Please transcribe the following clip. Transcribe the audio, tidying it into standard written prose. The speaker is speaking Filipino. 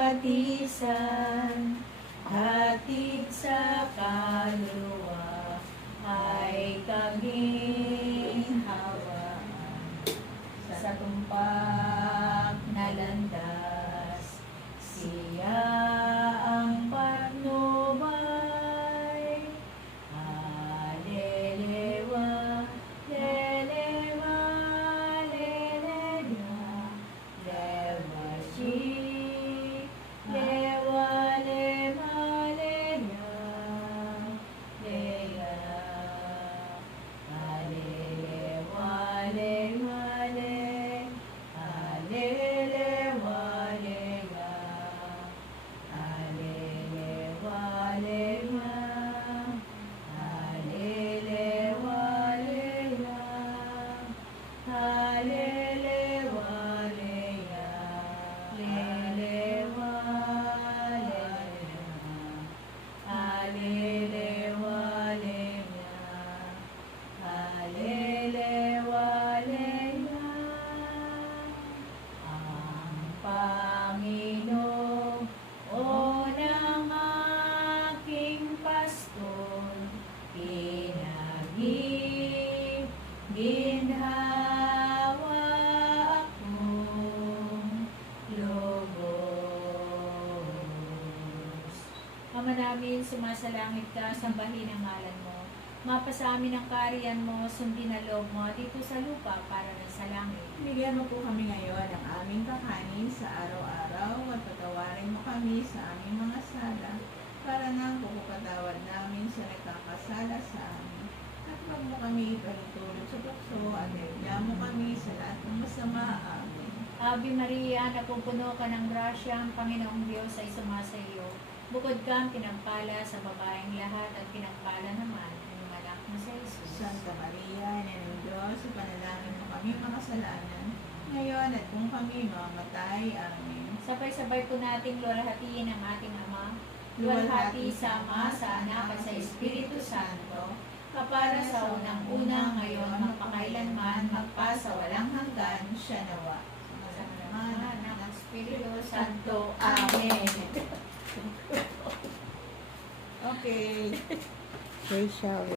batisan, hatid sa kaluluwa, ay kaginhawaan sa tumpak na landas. Siya ang patnubay. Alelewa, lelewa, lelewa, lewa shi, lewa, lema, leya, leya. Alelewa, lema, le, alelewa, leya, alelewa, lema, alelewa, leya, alelewa, leya, lelewa, leya, alelewa, leya, alelewa, leya. Ang Panginoon ang aking pastor, ginhawa akong lubos. Ama namin, sumasalangit ka, sambahin ang ngalan mo. Mapasa amin ang kaharian mo, sundin ang loob mo dito sa lupa para na sa langit. Bigyan mo po kami ngayon ng aming kakanin sa araw-araw at patawarin mo kami sa aming mga sala para nang pagpapatawad namin sa nagkakasala sa amin. At huwag mo kami ipahintulot sa tukso at iligyan mo kami sa lahat ng masama. Amen. Ave Maria, napupuno ka ng grasya, ang Panginoong Diyos ay sumasa iyo. Bukod kang pinagpala sa babaeng lahat at pinagpala naman ang anak mo sa Jesus. Santa Maria, Ina ng Diyos, ipanalangin mo kami makasalanan, ngayon at kung kami mamatay. Amen. Sabay-sabay po nating luwalhatiin ang ating Ama. Luwalhati sa Ama, sa Anak at sa Espiritu Santo, kapara sa unang-una, ngayon, magpakailanman, magpasawalang hanggan, siya nawa. Sa Ama, Anak at Espiritu Santo. Amen. Okay. Pray shall we?